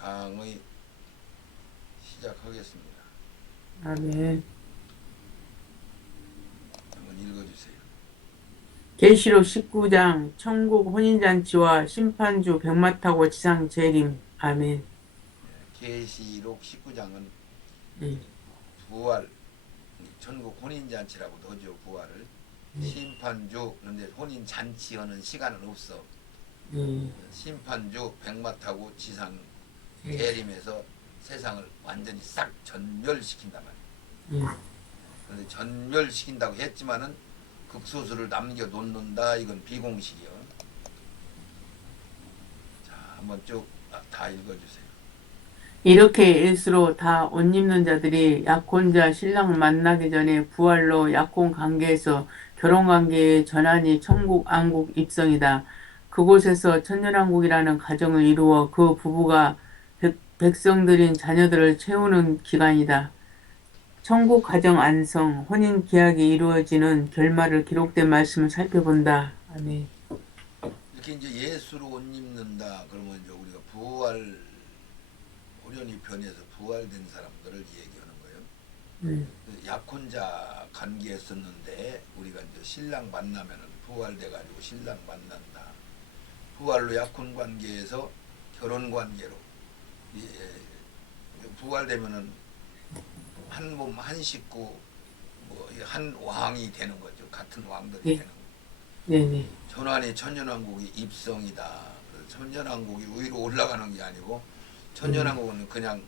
강의 시작하겠습니다. 아멘. 한번 읽어주세요. 계시록 19장 천국 혼인잔치와 심판주 백마 타고 지상 재림. 아멘. 계시록 19장은 네. 부활, 천국 혼인잔치라고도 하죠. 부활을. 심판주, 그런데 혼인잔치하는 시간은 없어. 심판주 백마 타고 지상 재림해서 세상을 완전히 싹 전멸시킨단 말이에요. 그런데 전멸시킨다고 했지만은 극소수를 남겨놓는다. 이건 비공식이요. 자, 한번 쭉 다 읽어주세요. 이렇게 일수로 다 옷 입는 자들이 약혼자 신랑 만나기 전에 부활로 약혼 관계에서 결혼 관계의 전환이 천국 안국 입성이다. 그곳에서 천년왕국이라는 가정을 이루어 그 부부가 백성들인 자녀들을 채우는 기간이다. 천국 가정 안성, 혼인 계약이 이루어지는 결말을 기록된 말씀을 살펴본다. 아멘. 이렇게 이제 예수로 옷 입는다. 그러면 이제 우리가 부활, 호련히 변해서 부활된 사람들을 얘기하는 거예요. 약혼자 관계였었는데 우리가 이제 신랑 만나면은 부활돼가지고 신랑 만난다. 부활로 약혼 관계에서 결혼 관계로 부활되면은 한 몸 한 식구 뭐 한 왕이 되는 거죠. 같은 왕들이 네. 되는 거죠. 네네. 전환이 천년왕국이 입성이다. 천년왕국이 위로 올라가는 게 아니고 천년왕국은 그냥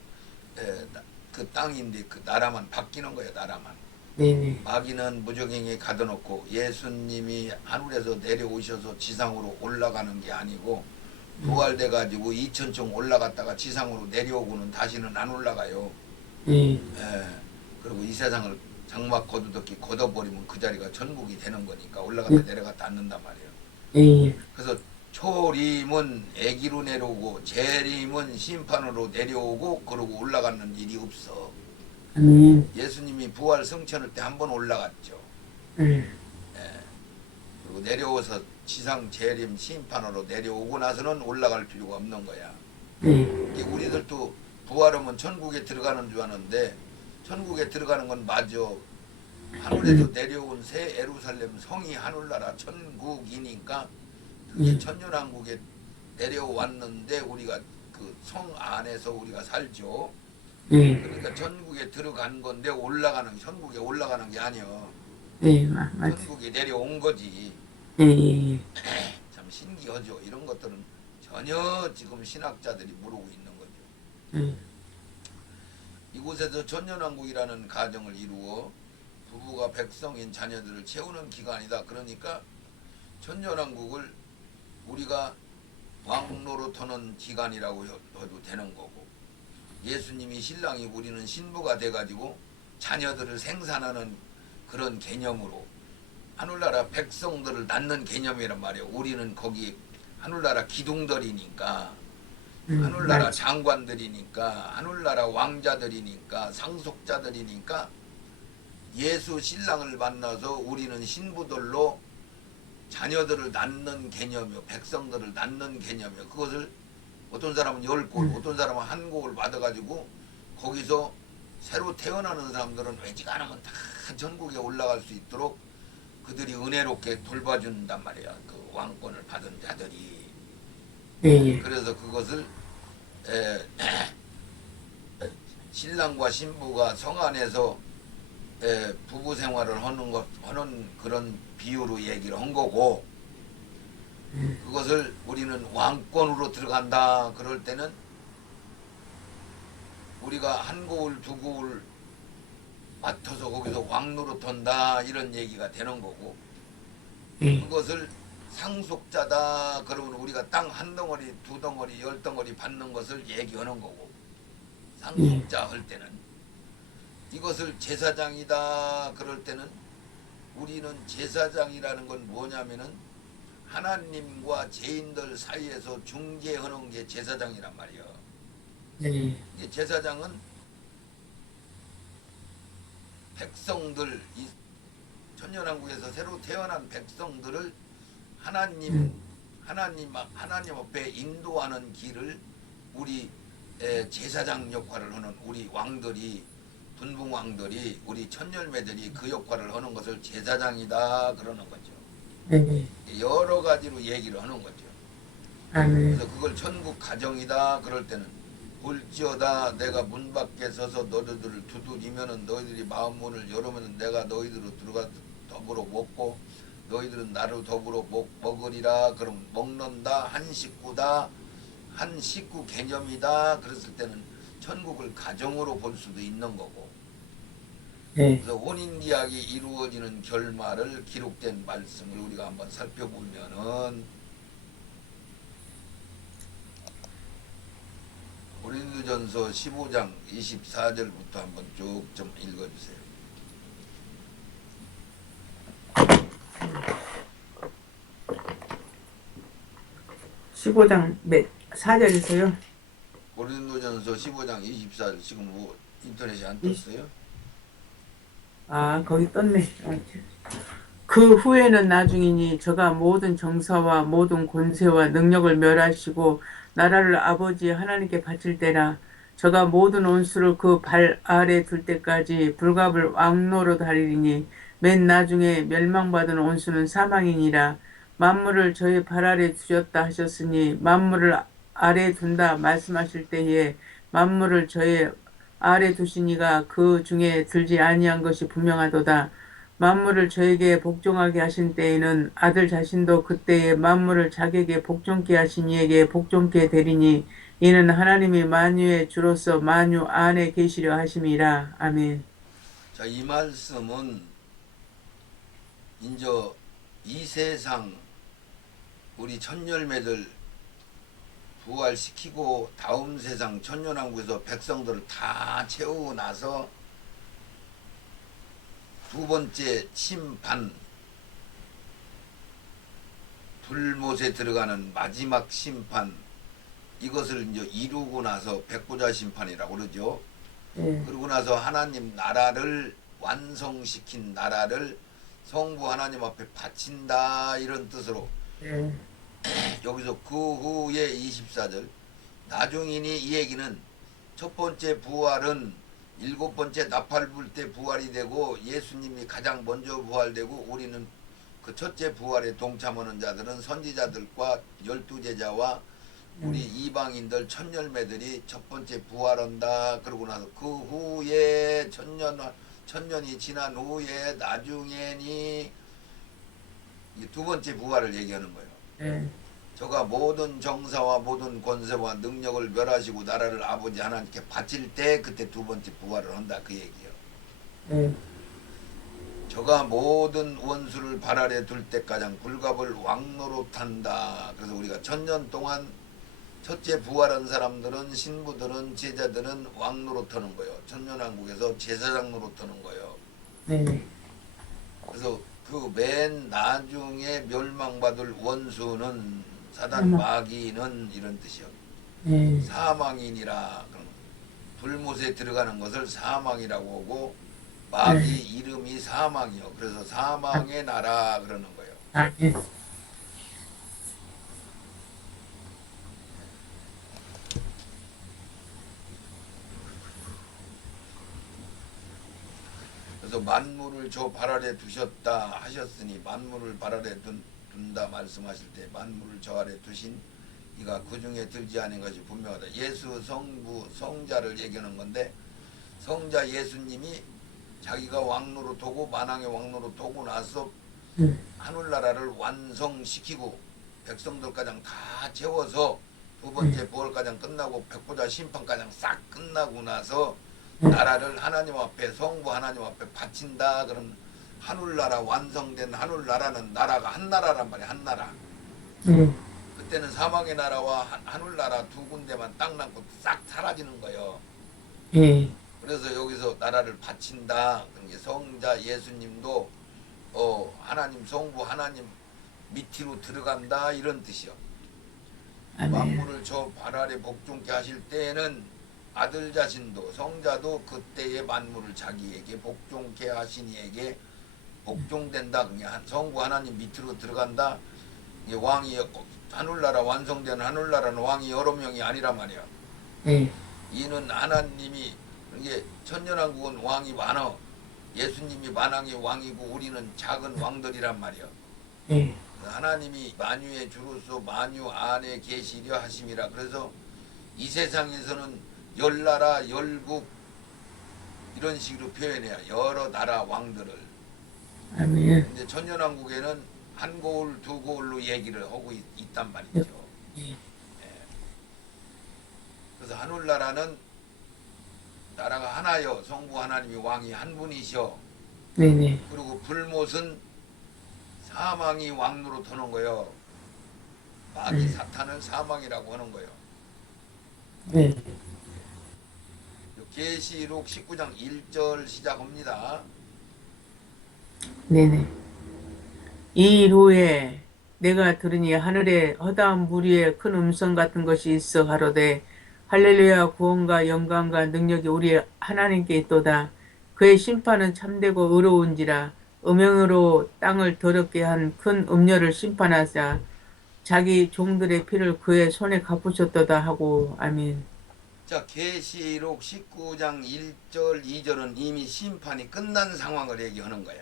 그 땅인데 그 나라만 바뀌는 거예요. 나라만. 네네. 마귀는 무적행에 가둬놓고 예수님이 하늘에서 내려오셔서 지상으로 올라가는 게 아니고 부활돼가지고 2000층 올라갔다가 지상으로 내려오고는 다시는 안 올라가요. 네. 그리고 이 세상을 장막 거두덕기 걷어버리면 그 자리가 천국이 되는 거니까 올라갔다 내려갔다 않는단 말이에요. 네. 그래서 초림은 애기로 내려오고 재림은 심판으로 내려오고 그러고 올라가는 일이 없어. 아멘. 예수님이 부활 성천할 때 한 번 올라갔죠. 네. 그리고 내려오서 지상 재림 심판으로 내려오고 나서는 올라갈 필요가 없는 거야. 네. 우리들도 부활하면 천국에 들어가는 줄 아는데 천국에 들어가는 건 맞아. 하늘에서 내려온 새 예루살렘 성이 하늘나라 천국이니까 그게 천년왕국에 내려왔는데 우리가 그 성 안에서 우리가 살죠. 네. 그러니까 천국에 들어간 건데 올라가는 천국에 올라가는 게 아니야. 네. 맞. 천국에 내려온 거지. 네. 참 신기하죠. 이런 것들은 전혀 지금 신학자들이 모르고 있는 거죠. 네. 이곳에서 천년왕국이라는 가정을 이루어 부부가 백성인 자녀들을 채우는 기간이다. 그러니까 천년왕국을 우리가 왕노릇하는 기간이라고 해도 되는 거고, 예수님이 신랑이 우리는 신부가 돼가지고 자녀들을 생산하는 그런 개념으로 하늘나라 백성들을 낳는 개념이란 말이에요. 우리는 거기 하늘나라 기둥들이니까, 하늘나라 장관들이니까, 하늘나라 왕자들이니까, 상속자들이니까 예수 신랑을 만나서 우리는 신부들로 자녀들을 낳는 개념이요, 백성들을 낳는 개념이요. 그것을 어떤 사람은 10골, 어떤 사람은 한 곡을 받아가지고 거기서 새로 태어나는 사람들은 외지간하면 다 전국에 올라갈 수 있도록 그들이 은혜롭게 돌봐준단 말이야. 그 왕권을 받은 자들이. 네. 그래서 그것을 신랑과 신부가 성 안에서 부부 생활을 하는 그런 비유로 얘기를 한 거고, 그것을 우리는 왕권으로 들어간다 그럴 때는 우리가 한 고을 두 고을 맡아서 거기서 왕노릇 한다 이런 얘기가 되는 거고, 그것을 상속자다 그러면 우리가 땅 한 덩어리 두 덩어리 열 덩어리 받는 것을 얘기하는 거고, 상속자 할 때는 이것을 제사장이다 그럴 때는 우리는 제사장이라는 건 뭐냐면은 하나님과 죄인들 사이에서 중재하는 게 제사장이란 말이야. 네. 제사장은 백성들, 이 천년왕국에서 새로 태어난 백성들을 하나님 앞에 인도하는 길을 우리 제사장 역할을 하는 우리 왕들이 분봉 왕들이 우리 천열매들이 그 역할을 하는 것을 제사장이다 그러는 거죠. 네. 여러 가지로 얘기를 하는 거죠. 아멘. 그래서 그걸 천국 가정이다 그럴 때는 볼지어다 내가 문 밖에 서서 너희들을 두드리면은 너희들이 마음 문을 열으면은 내가 너희들로 들어가 더불어 먹고 너희들은 나를 더불어 먹으리라. 그럼 먹는다 한 식구다 한 식구 개념이다 그랬을 때는 천국을 가정으로 볼 수도 있는 거고. 네. 그래서 혼인계약이 이루어지는 결말을 기록된 말씀을 우리가 한번 살펴보면은 고린도전서 15장 24절부터 한번 쭉 좀 읽어주세요. 15장 몇 4절에서요? 고린도전서 15장 24절 지금 뭐 인터넷에 안 떴어요? 아, 거기 떴네. 그 후에는 나중이니 저가 모든 정사와 모든 권세와 능력을 멸하시고 나라를 아버지 하나님께 바칠 때라. 저가 모든 원수를 그 발 아래 둘 때까지 불갑을 왕노로 하리니 맨 나중에 멸망받은 원수는 사망이니라. 만물을 저의 발 아래 두셨다 하셨으니 만물을 아래 둔다 말씀하실 때에 만물을 저의 아래 두시니가 그 중에 들지 아니한 것이 분명하도다. 만물을 저에게 복종하게 하신 때에는 아들 자신도 그때에 만물을 자기에게 복종케 하신 이에게 복종케 되리니 이는 하나님이 만유의 주로서 만유 안에 계시려 하심이라. 아멘. 자, 이 말씀은 이제 이 세상 우리 천열매들 부활시키고 다음 세상 천년왕국에서 백성들을 다 채우고 나서 두 번째 심판 불못에 들어가는 마지막 심판 이것을 이제 이루고 나서 백보자 심판이라고 그러죠. 네. 그러고 나서 하나님 나라를 완성시킨 나라를 성부 하나님 앞에 바친다 이런 뜻으로 네. 여기서 그 후에 24절 나중이니 이 얘기는 첫 번째 부활은 일곱 번째 나팔 불 때 부활이 되고 예수님이 가장 먼저 부활되고 우리는 그 첫째 부활에 동참하는 자들은 선지자들과 12제자와 우리 이방인들 천열매들이 첫 번째 부활한다. 그러고 나서 그 후에 천년이 지난 후에 나중에니 두 번째 부활을 얘기하는 거예요. 네. 저가 모든 정사와 모든 권세와 능력을 멸하시고 나라를 아버지 하나님께 바칠 때 그때 두 번째 부활을 한다 그 얘기예요. 네. 저가 모든 원수를 발 아래 둘 때까지 불갑을 왕노릇한다. 그래서 우리가 천년 동안 첫째 부활한 사람들은 신부들은 제자들은 왕노릇하는 거예요. 천년왕국에서 제사장 노릇하는 거예요. 네. 그래서 그 맨 나중에 멸망받을 원수는 사단 마귀는 이런 뜻이요. 네. 사망이니라. 불못에 들어가는 것을 사망이라고 하고 마귀 이름이 사망이요. 그래서 사망의 나라 그러는 거예요. 아멘. 그래서 만물을 저 발 아래 두셨다 하셨으니 만물을 발 아래 둔다 말씀하실 때 만물을 저 아래 두신 이가 그 중에 들지 않은 것이 분명하다. 예수 성부 성자를 얘기하는 건데 성자 예수님이 자기가 왕노로 도고 만왕의 왕노로 도고 나서 하늘나라를 완성시키고 백성들까지 다 채워서 두 번째 부활까지 끝나고 백보자 심판까지 싹 끝나고 나서 나라를 하나님 앞에 성부 하나님 앞에 바친다. 그럼 하늘나라 완성된 하늘나라는 나라가 한 나라란 말이야. 한 나라. 그때는 사망의 나라와 하늘나라 두 군데만 딱 남고 싹 사라지는 거예요. 예. 그래서 여기서 나라를 바친다. 성자 예수님도 하나님 성부 하나님 밑으로 들어간다 이런 뜻이요. 아멘. 만물을 저 발 아래 복종케 하실 때에는 아들 자신도 성자도 그때의 만물을 자기에게 복종케 하신 이에게 복종된다. 그냥 성부 하나님 밑으로 들어간다. 왕이 하늘나라 완성된 하늘나라는 왕이 여러 명이 아니란 말이야. 예. 이는 하나님이 이게 천년왕국은 왕이 많어. 예수님이 만왕의 왕이고 우리는 작은 왕들이란 말이야. 예, 하나님이 만유의 주로서 만유 안에 계시려 하심이라. 그래서 이 세상에서는 열나라 열국 이런 식으로 표현해야 여러 나라 왕들을. 아멘. 근데 천년왕국에는 한 고을 두 고을로 얘기를 하고 있단 말이죠. 예, 그래서 하늘나라는 나라가 하나여 성부 하나님이 왕이 한 분이셔. 네네. 그리고 불못은 사망이 왕으로 도는 거요. 마귀 사탄을 사망이라고 하는 거요. 네, 계시록 19장 1절 시작합니다. 네네. 이 일 후에 내가 들으니 하늘에 허다한 무리의 큰 음성 같은 것이 있어 가로되 할렐루야 구원과 영광과 능력이 우리 하나님께 있도다. 그의 심판은 참되고 의로운지라 음행으로 땅을 더럽게 한 큰 음녀를 심판하사 자기 종들의 피를 그의 손에 갚으셨도다 하고 아멘. 자, 계시록 19장 1절 2절은 이미 심판이 끝난 상황을 얘기하는 거야.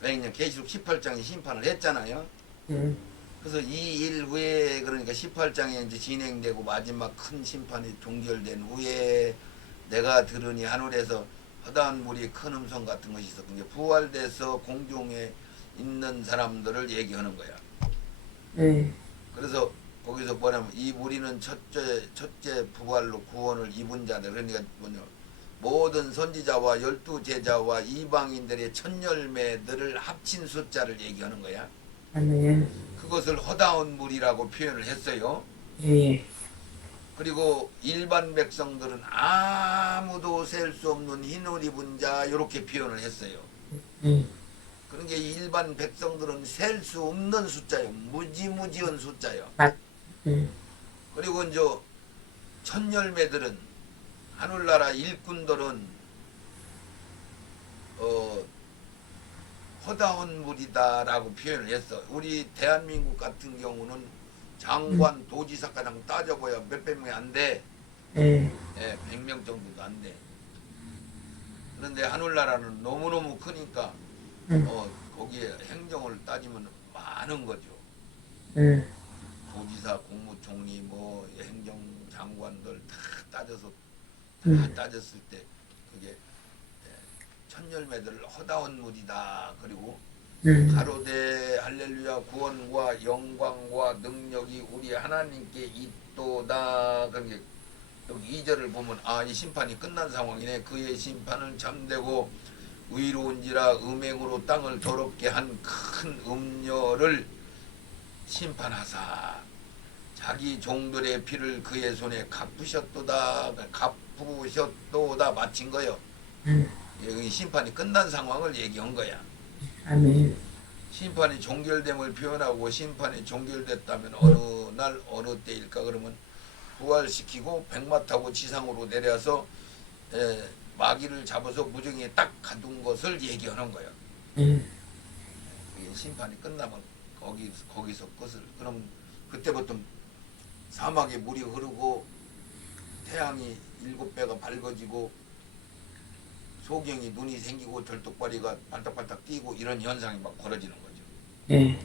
왜냐면 계시록 18장이 심판을 했잖아요. 네, 그래서 이 일 후에 그러니까 18장에 이제 진행되고 마지막 큰 심판이 종결된 후에 내가 들으니 하늘에서 허다한 물이 큰 음성 같은 것이 있었고 이제 부활돼서 공중에 있는 사람들을 얘기하는 거야. 네, 그래서 거기서 뭐냐면 이 무리는 첫째 부활로 구원을 입은 자들 그러니까 뭐냐 모든 선지자와 12제자와 이방인들의 첫 열매들을 합친 숫자를 얘기하는 거야. 아멘. 그것을 허다한 물이라고 표현을 했어요. 예, 그리고 일반 백성들은 아무도 셀 수 없는 흰옷 입은 자 이렇게 표현을 했어요. 예, 그런 게 일반 백성들은 셀 수 없는 숫자예요. 무지무지한 숫자예요. 맞, 예, 그리고 이제 첫 열매들은 하늘나라 일꾼들은 허다한 물이다라고 표현을 했어. 우리 대한민국 같은 경우는 장관, 도지사가장 따져봐야 몇백 명이 안 돼. 예, 100명 정도도 안 돼. 그런데 하늘나라는 너무너무 크니까 거기에 행정을 따지면 많은 거죠. 예, 도지사, 국무총리, 뭐 행정장관들 다 따져서 다 따졌을 때 그게 첫 열매들 허다한 물이다. 그리고 가로되 할렐루야 구원과 영광과 능력이 우리 하나님께 있도다. 그런 게 2절을 보면 이 심판이 끝난 상황이네. 그의 심판은 참되고 의로운지라 음행으로 땅을 더럽게 한 큰 음녀를 심판하사 자기 종들의 피를 그의 손에 갚으셨도다. 마친 거요. 여기 심판이 끝난 상황을 얘기한 거야. 아멘. 심판이 종결됨을 표현하고 심판이 종결됐다면 어느 날 어느 때일까 그러면 부활시키고 백마 타고 지상으로 내려서 마귀를 잡아서 무정에 딱 가둔 것을 얘기하는 거야. 심판이 끝나면 거기서 끝을. 그럼 그때부터 사막에 물이 흐르고 태양이 7배가 밝아지고 소경이 눈이 생기고 절뚝발이가 발딱발딱 뛰고 이런 현상이 막 벌어지는 거죠. 예,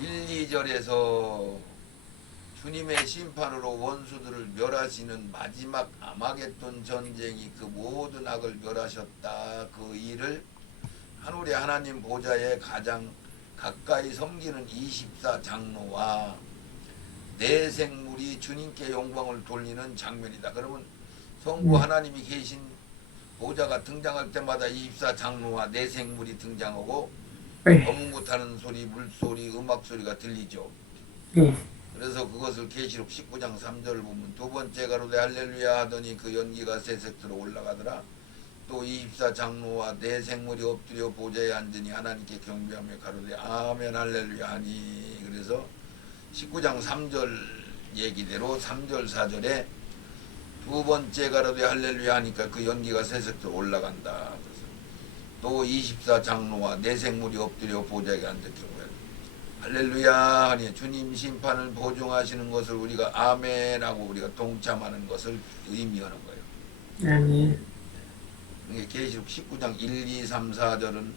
1, 2절에서 주님의 심판으로 원수들을 멸하시는 마지막 아마겟돈 전쟁이 그 모든 악을 멸하셨다. 그 일을 하늘의 하나님 보좌에 가장 가까이 섬기는 24장로와 내생물이 주님께 영광을 돌리는 장면이다. 그러면 성부 하나님이 계신 보좌가 등장할 때마다 24장로와 내생물이 등장하고 어묵 타는 소리, 물소리, 음악소리가 들리죠. 그래서 그것을 계시록 19장 3절을 보면 두 번째 가로되 할렐루야 하더니 그 연기가 새색으로 올라가더라. 또 24장로와 내생물이 엎드려 보좌에 앉으니 하나님께 경배하며 가로되 아멘 할렐루야 하니. 그래서 19장 3절 얘기대로 3절 4절에 두 번째 가로되 할렐루야 하니까 그 연기가 새색으로 올라간다. 그래서 또 24장로와 내생물이 엎드려 보좌에 앉을 경우에 할렐루야 하니 주님 심판을 보증하시는 것을 우리가 아멘하고 우리가 동참하는 것을 의미하는 거예요. 아멘. 이게 계시록 19장 1, 2, 3, 4절은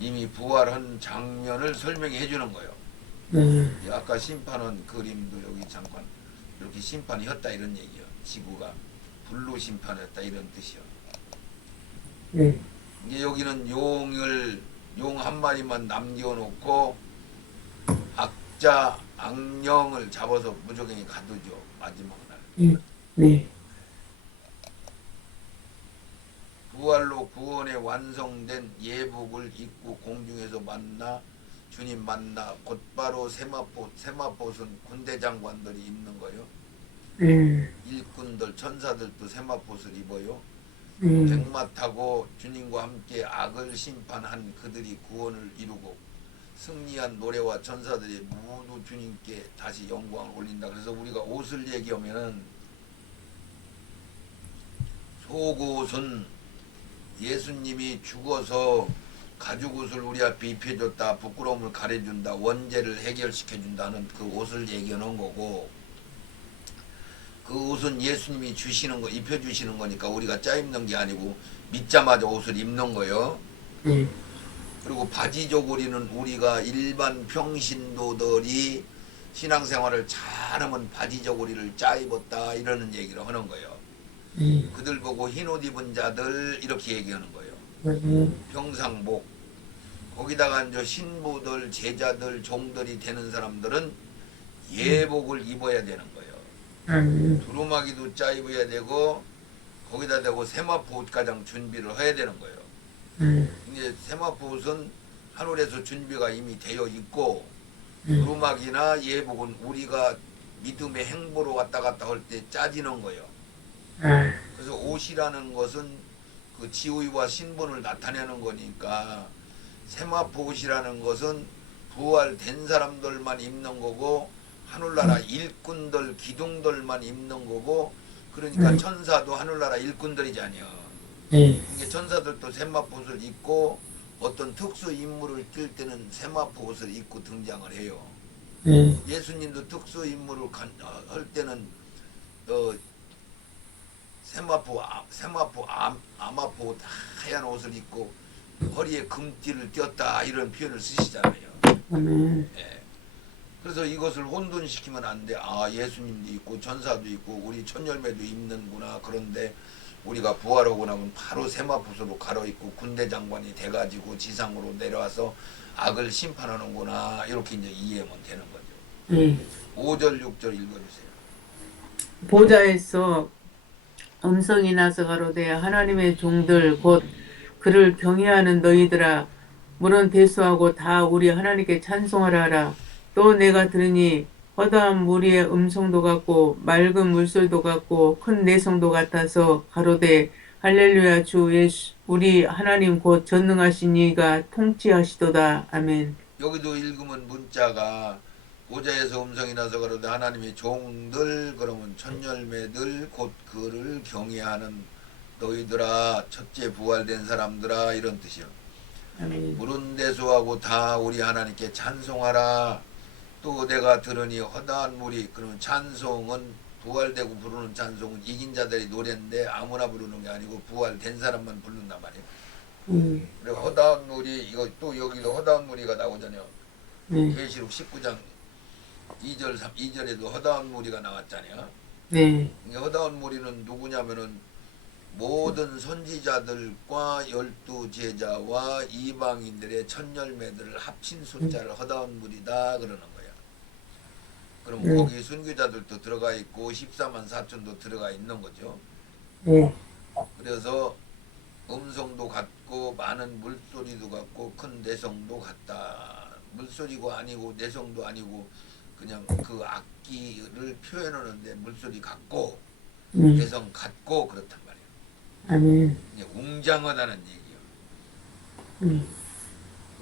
이미 부활한 장면을 설명해 주는 거예요. 아까 심판한 그림도 여기 잠깐 이렇게 심판이 었다 이런 얘기요. 지구가 불로 심판했다 이런 뜻이요. 네. 이제 여기는 용 한 마리만 남겨놓고 악자 악령을 잡아서 무조건이 가두죠. 마지막 날. 네. 부활로 구원에 완성된 예복을 입고 공중에서 주님 만나 곧바로 세마포는 군대 장관들이 입는 거예요. 일꾼들 천사들도 세마포를 입어요. 백마 타고 주님과 함께 악을 심판한 그들이 구원을 이루고 승리한 노래와 천사들이 모두 주님께 다시 영광을 올린다. 그래서 우리가 옷을 얘기하면은 속옷은 예수님이 죽어서 가죽옷을 우리 앞에 입혀줬다, 부끄러움을 가려준다, 원죄를 해결시켜준다는 그 옷을 얘기하는 거고, 그 옷은 예수님이 주시는 거, 입혀주시는 거니까 우리가 짜입는 게 아니고 믿자마자 옷을 입는 거요. 그리고 바지 저고리는 우리가 일반 평신도들이 신앙생활을 잘하면 바지 저고리를 짜입었다 이러는 얘기를 하는 거예요. 그들 보고 흰옷 입은 자들 이렇게 얘기하는 거예요. 평상복. 거기다가 이제 신부들, 제자들, 종들이 되는 사람들은 예복을 입어야 되는 거예요. 두루마기도 짜입어야 되고 거기다 대고 세마포 옷 가장 준비를 해야 되는 거예요. 이제 세마포 옷은 하늘에서 준비가 이미 되어 있고 두루마기나 예복은 우리가 믿음의 행보로 왔다 갔다 할 때 짜지는 거예요. 그래서 옷이라는 것은 그 지위와 신분을 나타내는 거니까 세마포 옷이라는 것은 부활된 사람들만 입는 거고 하늘나라 일꾼들 기둥들만 입는 거고 그러니까 천사도 하늘나라 일꾼들이잖아요. 이게 천사들도 세마포 옷을 입고 어떤 특수 임무를 뛸 때는 세마포 옷을 입고 등장을 해요. 예수님도 특수 임무를 할 때는 아마포 하얀 옷을 입고 허리에 금띠를 띄었다 이런 표현을 쓰시잖아요. 예. 그래서 이것을 혼돈시키면 안 돼. 아 예수님도 있고 전사도 있고 우리 천열매도 입는구나. 그런데 우리가 부활하고 나면 바로 세마포로 갈아입고 군대 장관이 돼가지고 지상으로 내려와서 악을 심판하는구나. 이렇게 이제 이해하면 되는 거죠. 5절 6절 읽어주세요. 보좌에서 음성이 나서 가로되 하나님의 종들 곧 그를 경외하는 너희들아 물은 대수하고 다 우리 하나님께 찬송하라 하라. 또 내가 들으니 허다한 무리의 음성도 같고 맑은 물소리도 같고 큰 내성도 같아서 가로되 할렐루야 주 예수 우리 하나님 곧 전능하신 이가 통치하시도다. 아멘. 여기도 읽으면 문자가 보좌에서 음성이 나서 가로되 하나님의 종들 그러면 천열매들 곧 그를 경외하는 너희들아 첫째 부활된 사람들아 이런 뜻이요. 물은 대수하고 다 우리 하나님께 찬송하라. 또 내가 들으니 허다한 무리 그러면 찬송은 부활되고 부르는 찬송은 이긴 자들이 노래인데 아무나 부르는 게 아니고 부활된 사람만 부른단 말이에요. 그리고 허다한 무리 이거 또 여기도 허다한 무리가 나오잖아요. 계시록 19장 2절 2절에도 허다한 무리가 나왔잖아요. 허다한 무리는 누구냐면은 모든 선지자들과 12제자와 이방인들의 천열매들을 합친 숫자를 허다한 무리다 그러는 거예요. 그럼 거기 순교자들도 들어가 있고 14만 4천도 들어가 있는 거죠. 그래서 음성도 같고 많은 물소리도 같고 큰 내성도 같다. 물소리가 아니고 내성도 아니고 그냥 그 악기를 표현하는데 물소리 같고 내성 같고 그렇단 말이에요. 이제 웅장하다는 얘기요.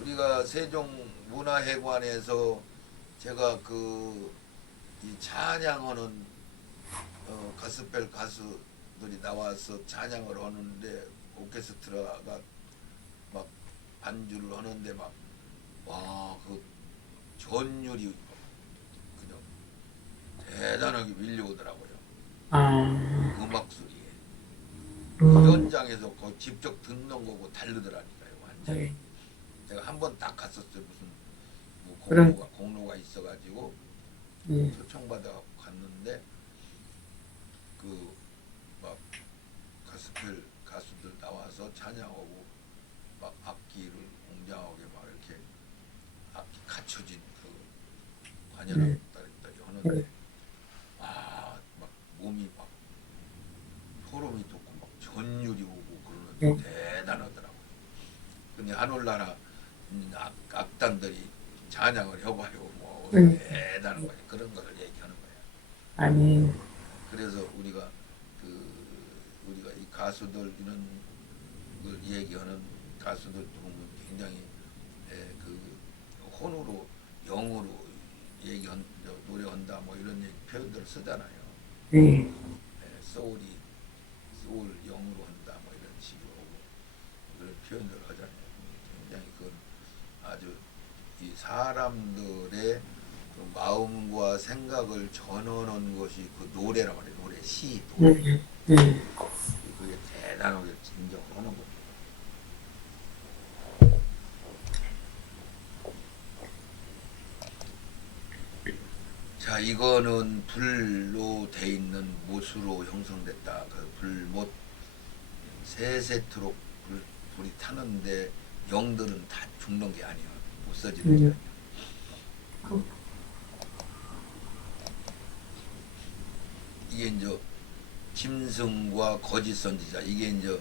우리가 세종문화회관에서 제가 이 찬양하는 가스펠 가수들이 나와서 찬양을 하는데 오케스트라가 막 반주를 하는데 막 와 그 전율이 그냥 대단하게 밀려오더라고요. 아, 음악 소리에. 그 현장에서 그 직접 듣는 거고 다르더라니까요, 완전. 네. 제가 한 번 딱 갔었어요. 무슨 뭐 그럼, 공로가 있어가지고 예, 초청받아 갔는데 그 막 가스펠 가수들 나와서 찬양하고 막 악기를 웅장하게 막 이렇게 악기 갖춰진 그 관현악 네, 딸딸이 네, 하는데 막 몸이 막 소름이 돋고 막 전율이 오고 네, 그러는데 대단하더라고요. 근데 하늘나라 악단들이 찬양을 해봐요. 뭐 네. 대단한 거예요. 그런 거를 얘기하는 거예요. 아니, 그래서 우리가 이 가수들 이런 걸 얘기하는 가수들 보면 굉장히 그 혼으로 영어로 얘기한 노래한다 뭐 이런 표현들을 쓰잖아요. 네, 소울 영어로 한다 뭐 이런 식으로 그런 표현들을 하잖아요. 굉장히 그건 아주 이 사람들의 그 마음과 생각을 전하는 것이 그 노래라고 그래요. 노래, 시, 노래. 네, 네, 그게 대단하게 인정을 하는 겁니다. 자, 이거는 불로 돼 있는 못으로 형성됐다. 그 불못 세 세트로 불이 타는데 영들은 다 죽는 게 아니야. 못 써지는 게 네, 아니야. 이게 이제 짐승과 거짓 선지자 이게 이제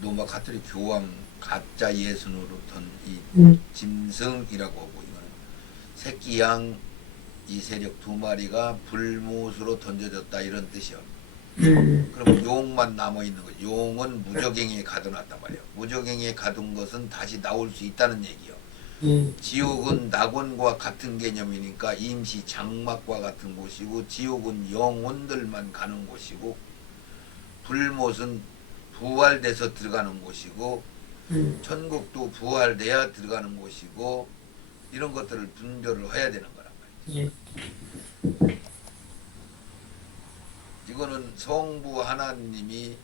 로마 가톨릭 교황 가짜 예수노로 던이 짐승이라고 하고 이거는 새끼 양 이 세력 두 마리가 불못으로 던져졌다 이런 뜻이요. 그럼 용만 남아 있는 거죠. 용은 무적행에 가둬놨단 말이에요. 무적행에 가둔 것은 다시 나올 수 있다는 얘기요. 네, 지옥은 낙원과 같은 개념이니까 임시 장막과 같은 곳이고 지옥은 영혼들만 가는 곳이고 불못은 부활돼서 들어가는 곳이고 천국도 부활돼야 들어가는 곳이고 이런 것들을 분별을 해야 되는 거란 말이죠. 네, 이거는 성부 하나님이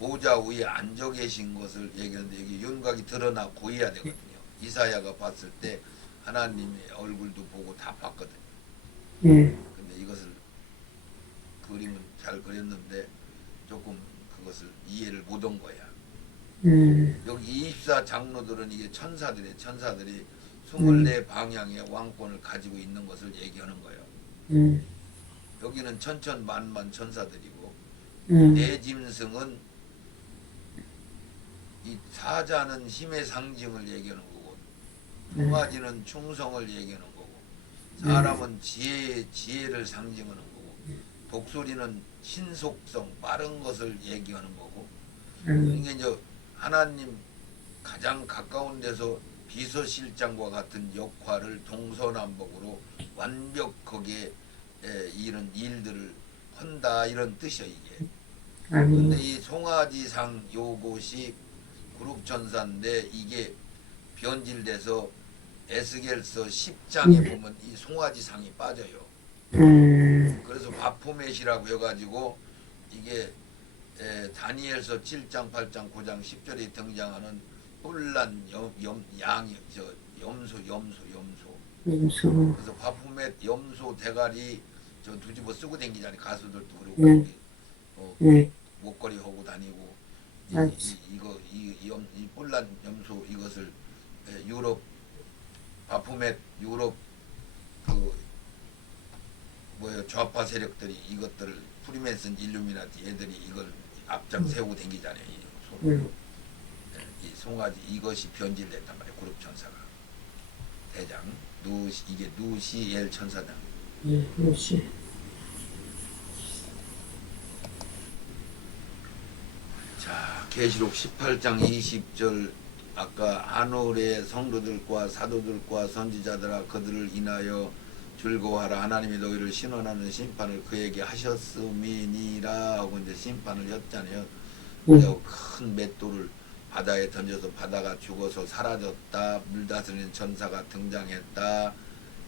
보좌 위에 앉아 계신 것을 얘기하는데 여기 윤곽이 드러나 보여야 되거든요. 이사야가 봤을 때 하나님의 얼굴도 보고 다 봤거든요. 네, 근데 이것을 그림은 잘 그렸는데 조금 그것을 이해를 못한 거야. 여기 24 장로들은 이게 천사들이 24 방향의 왕권을 가지고 있는 것을 얘기하는 거예요. 여기는 천천만만 천사들이고 네 짐승은 이 사자는 힘의 상징을 얘기하는 거고 송아지는 충성을 얘기하는 거고 사람은 지혜를 상징하는 거고 독수리는 신속성 빠른 것을 얘기하는 거고 그러니까 이제 하나님 가장 가까운 데서 비서실장과 같은 역할을 동서남북으로 완벽하게 이런 일들을 한다 이런 뜻이야 이게. 근데 이 송아지상 요것이 그룹천사인데 이게 변질돼서 에스겔서 10장에 보면 이 송아지상이 빠져요. 그래서 바푸멧이라고 해가지고 이게 다니엘서 7장, 8장, 9장, 10절에 등장하는 뿔난 양이 염소. 그래서 바푸멧 염소 대가리 저 두집어 쓰고 다니잖아요. 가수들도 그러고 목걸이 하고 다니고 이 뿔난 염소 이것을 유럽 바푸멧 유럽 그 좌파 세력들이 이것들을 프리메슨 일루미나티 애들이 이걸 앞장 세우고 다니잖아요. 이 송아지 이것이 변질됐단 말이에요. 그룹 천사가 대장 이게 누시엘 천사장. 누시. 자, 계시록 18장 20절 아까 하늘의 성도들과 사도들과 선지자들아 그들을 인하여 즐거워하라. 하나님이 너희를 신원하는 심판을 그에게 하셨음이니라 하고 이제 심판을 했잖아요. 큰 맷돌을 바다에 던져서 바다가 죽어서 사라졌다. 물 다스리는 천사가 등장했다.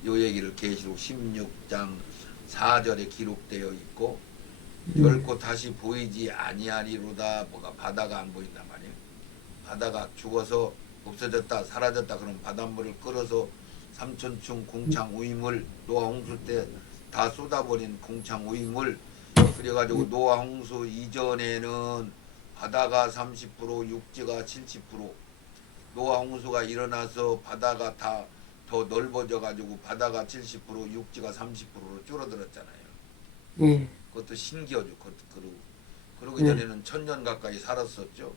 요 얘기를 계시록 16장 4절에 기록되어 있고 결코 다시 보이지 아니하리로다. 뭐가 바다가 안 보인단 말이에요. 바다가 죽어서 없어졌다 사라졌다 그러면 바닷물을 끌어서 삼천층 궁창 우임을 노아 홍수 때 다 쏟아버린 궁창 우임을 그래가지고 노아 홍수 이전에는 바다가 30% 육지가 70% 노아 홍수가 일어나서 바다가 다 더 넓어져 가지고 바다가 70% 육지가 30%로 줄어들었잖아요. 예, 그것도 신기하죠. 그러기 네. 전에는 1000년 가까이 살았었죠.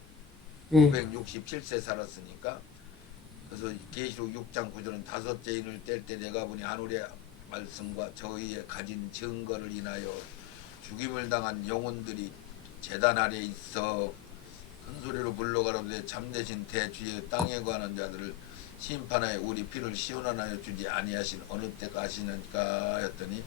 예, 967세 살았으니까. 그래서 계시록 6장 9절은 다섯째 인을 뗄 때 내가 보니 하늘의 말씀과 저희의 가진 증거를 인하여 죽임을 당한 영혼들이 제단 아래에 있어 큰 소리로 불러가로되 참되신 대주의 땅에 관한 자들을 심판하여 우리 피를 시원하여 주지 아니하신 어느 때가 하시는가 했더니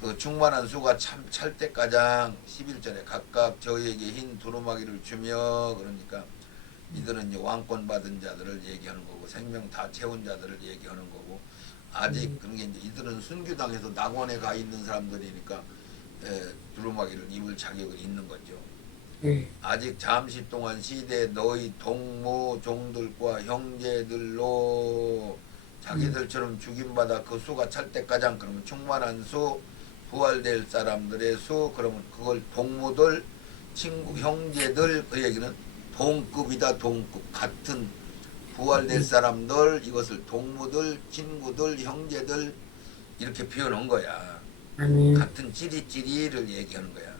그 충만한 수가 찰 때가장 11절에 각각 저희에게 흰 두루마기를 주며 그러니까 이들은 이제 왕권 받은 자들을 얘기하는 거고 생명 다 채운 자들을 얘기하는 거고 아직 그런 게 이제 이들은 순교당해서 낙원에 가 있는 사람들이니까 두루마기를 입을 자격은 있는 거죠. 예, 아직 잠시 동안 시대 너희 동무 종들과 형제들로 자기들처럼 죽임받아 그 수가 찰 때까지 그러면 충만한 수 부활될 사람들의 수 그러면 그걸 동무들 친구 형제들 그 얘기는 동급이다. 동급 같은 부활될 사람들 이것을 동무들 친구들 형제들 이렇게 표현한 거야. 아멘. 같은 찌리찌리를 얘기하는 거야.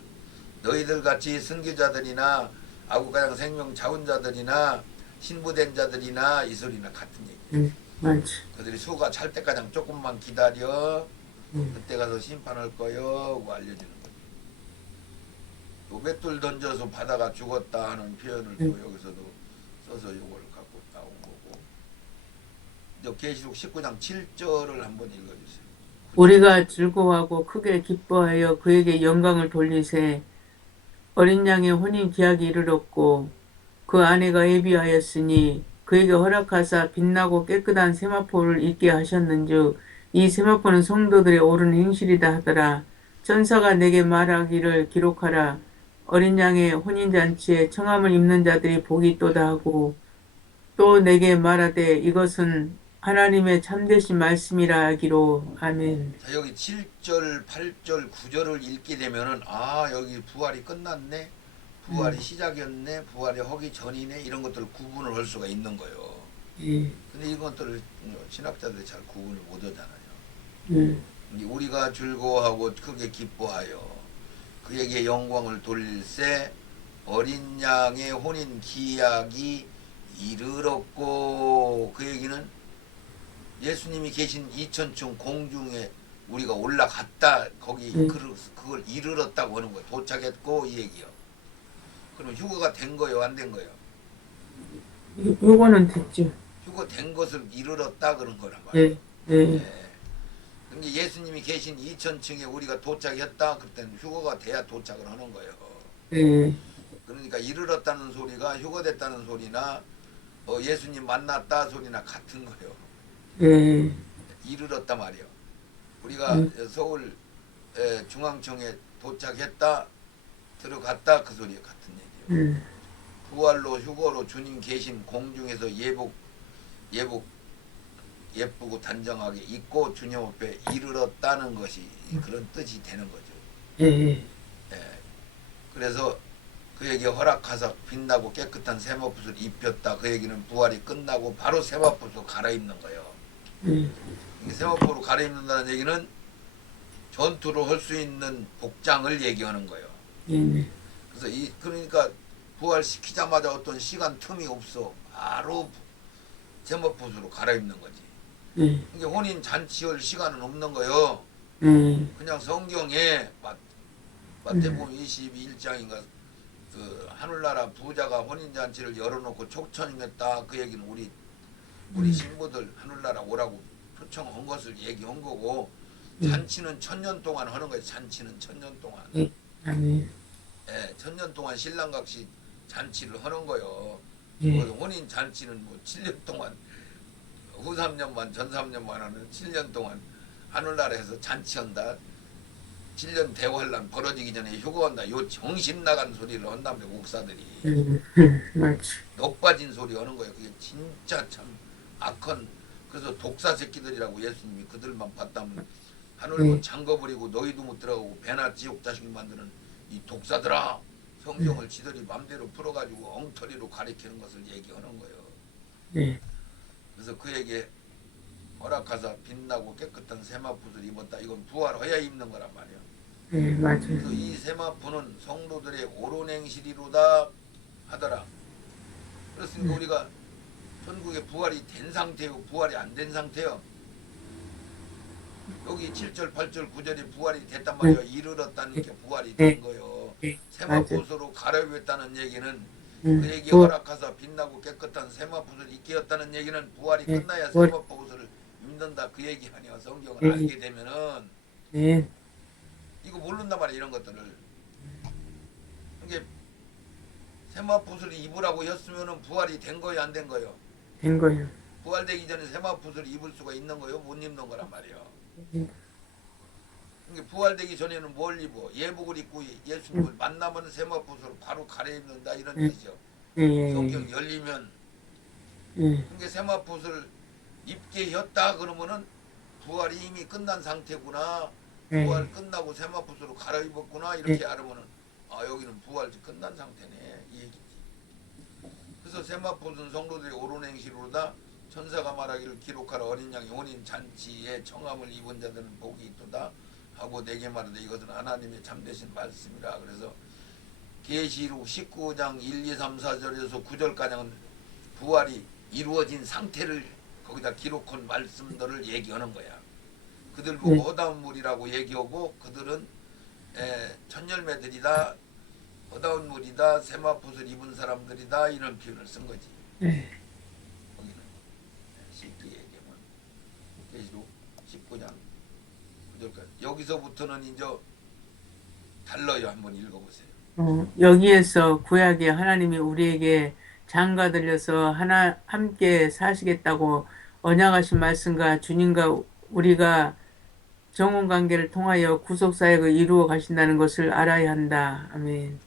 너희들 같이 선교자들이나 아구가양 생명 자원자들이나 신부된 자들이나 이 소리나 같은 얘기야. 맞지. 그들이 수가 찰 때까지 조금만 기다려. 그때 가서 심판할 거요 하고 알려주는 거지. 또 맷돌 던져서 바다가 죽었다 하는 표현을 또 여기서도 써서 이걸 갖고 나온 거고. 저 계시록 19장 7절을 한번 읽어주세요. 우리가 즐거워하고 크게 기뻐하여 그에게 영광을 돌리세. 어린 양의 혼인 기약이 이르렀고 그 아내가 예비하였으니 그에게 허락하사 빛나고 깨끗한 세마포를 입게 하셨는즉 이 세마포는 성도들의 옳은 행실이다 하더라. 천사가 내게 말하기를 기록하라. 어린 양의 혼인잔치에 청함을 입는 자들이 복이 있도다 하고 또 내게 말하되 이것은 하나님의 참되신 말씀이라 하기로. 아멘. 자, 여기 7절, 8절, 9절을 읽게 되면은 아 여기 부활이 끝났네, 부활이 시작이었네, 부활이 하기 전이네 이런 것들을 구분을 할 수가 있는 거예요. 예, 근데 이것들을 신학자들이 잘 구분을 못 하잖아요. 예, 우리가 즐거워하고 크게 기뻐하여 그에게 영광을 돌릴세. 어린 양의 혼인 기약이 이르렀고 그 얘기는 예수님이 계신 이천층 공중에 우리가 올라갔다 거기 그걸 이르렀다고 하는 거예요. 도착했고 이 얘기요. 그럼 휴거가 된 거예요, 안 된 거예요? 요거는 됐죠. 휴거 된 것을 이르렀다 그런 거란 말이에요. 예, 예, 네. 근데 예수님이 계신 이천층에 우리가 도착했다 그때는 휴거가 돼야 도착을 하는 거예요. 예, 그러니까 이르렀다는 소리가 휴거됐다는 소리나 예수님 만났다 소리나 같은 거예요. 예, 이르렀다 말이요. 우리가 서울 중앙청에 도착했다 들어갔다 그 소리 같은 얘기예요. 부활로 휴거로 주님 계신 공중에서 예쁘고 단정하게 있고 주님 앞에 이르렀다는 것이 그런 뜻이 되는 거죠. 예, 그래서 그에게 허락하사 빛나고 깨끗한 세마포를 입혔다. 그 얘기는 부활이 끝나고 바로 세마포로 갈아입는 거예요. 세마포로 갈아입는다는 얘기는 전투를 할 수 있는 복장을 얘기하는 거예요. 예, 그래서 그러니까 부활시키자마자 어떤 시간 틈이 없어. 바로 세마포로 갈아입는 거지. 이게 혼인 잔치할 시간은 없는 거예요. 그냥 성경에 마태복음 21장인가 그 하늘나라 부자가 혼인 잔치를 열어놓고 초청했다 그 얘기는 우리 신부들 하늘나라 오라고 초청한 것을 얘기한 거고 잔치는 1000년 동안 하는 거예요. 잔치는 1000년 동안. 아멘. 예, 1000년 동안 신랑각시 잔치를 하는 거예요. 예. 혼인 잔치는 뭐 7년 동안 후 3년만 전 3년만 하는 7년 동안 하늘나라에서 잔치한다. 7년 대환란 벌어지기 전에 휴거한다. 요 정신 나간 소리를 한다며 목사들이. 맞지. 넋 빠진 소리 하는 거예요. 그게 진짜 참 악한. 그래서 독사 새끼들이라고 예수님이 그들만 봤다면 하늘문 잠궈버리고 너희도 못 들어가고 배나 지옥 자식 만드는 이 독사들아. 성경을 지들이 맘대로 풀어가지고 엉터리로 가리키는 것을 얘기하는 거예요. 네, 그래서 그에게 허락하사 빛나고 깨끗한 세마포를 입었다. 이건 부활해야 입는 거란 말이에요. 네, 맞아요. 그래서 이 세마포는 성도들의 옳은 행실이로다 하더라. 그렇습니까? 우리가 천국에 부활이 된 상태요, 부활이 안 된 상태요. 여기 7절, 8절, 9절이 부활이 됐단 말이에요. 이르렀다는 게 부활이 된 거예요. 네, 맞아요. 세마포수로 갈아입었다는 얘기는 그에게 부- 허락하사 빛나고 깨끗한 세마포를 입게 했다는 얘기는 부활이 네, 끝나야 부활- 세마포를 입는다 그 얘기 아니야. 성경을 네. 알게 되면은 네, 이거 모른단 말이야. 이런 것들을. 이게 세마포를 입으라고 했으면은 부활이 된 거예요, 안 된 거예요? 된 거예요. 부활되기 전에 세마포를 입을 수가 있는 거예요, 못 입는 거란 말이에요. 이게 부활되기 전에는 뭘 입어? 예복을 입고 예수님을 만나면 세마포를 바로 갈아입는다 이런 뜻이죠. 네, 성경 열리면 네, 이게 세마포를 입게 했다 그러면은 부활이 이미 끝난 상태구나. 네. 부활 끝나고 세마포로 갈아입었구나 이렇게 알으면은 아 여기는 부활 끝난 상태네 이 얘기지. 그래서 세마포는 성도들의 옳은 행실로다 천사가 말하기를 기록하라 어린 양의 혼인 잔치에 청함을 입은 자들은 복이 있도다 하고 내게 말하되 이것은 하나님의 참되신 말씀이라. 그래서 계시록 19장 1, 2, 3, 4절에서 9절까지는 부활이 이루어진 상태를 거기다 기록한 말씀들을 얘기하는 거야. 그들 보고 허다운 물이라고 얘기하고 그들은 천열매들이다, 허다운 물이다, 세마포를 입은 사람들이다 이런 표현을 쓴 거지. 네. 거기는 쉽게 얘기하면 계시록 19장 9절까지. 여기서부터는 이제 달라요. 한번 읽어보세요. 여기에서 구약에 하나님이 우리에게 장가 들려서 함께 사시겠다고 언약하신 말씀과 주님과 우리가 정혼 관계를 통하여 구속 사역을 이루어 가신다는 것을 알아야 한다. 아멘.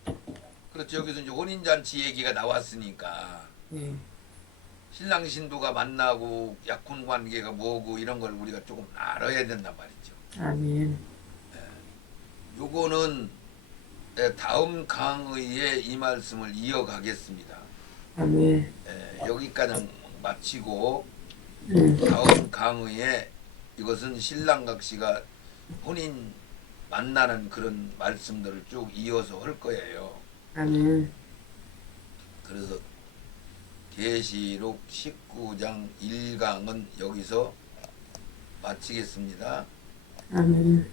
그렇죠. 여기서 이제 혼인잔치 얘기가 나왔으니까 네, 신랑 신부가 만나고 약혼 관계가 뭐고 이런 걸 우리가 조금 알아야 된단 말이죠. 아멘. 요거는 다음 강의에 이 말씀을 이어가겠습니다. 아멘. 여기까지 마치고 네, 다음 강의에 이것은 신랑각 씨가 혼인 만나는 그런 말씀들을 쭉 이어서 할 거예요. 아멘. 그래서 계시록 19장 1강은 여기서 마치겠습니다. 아멘.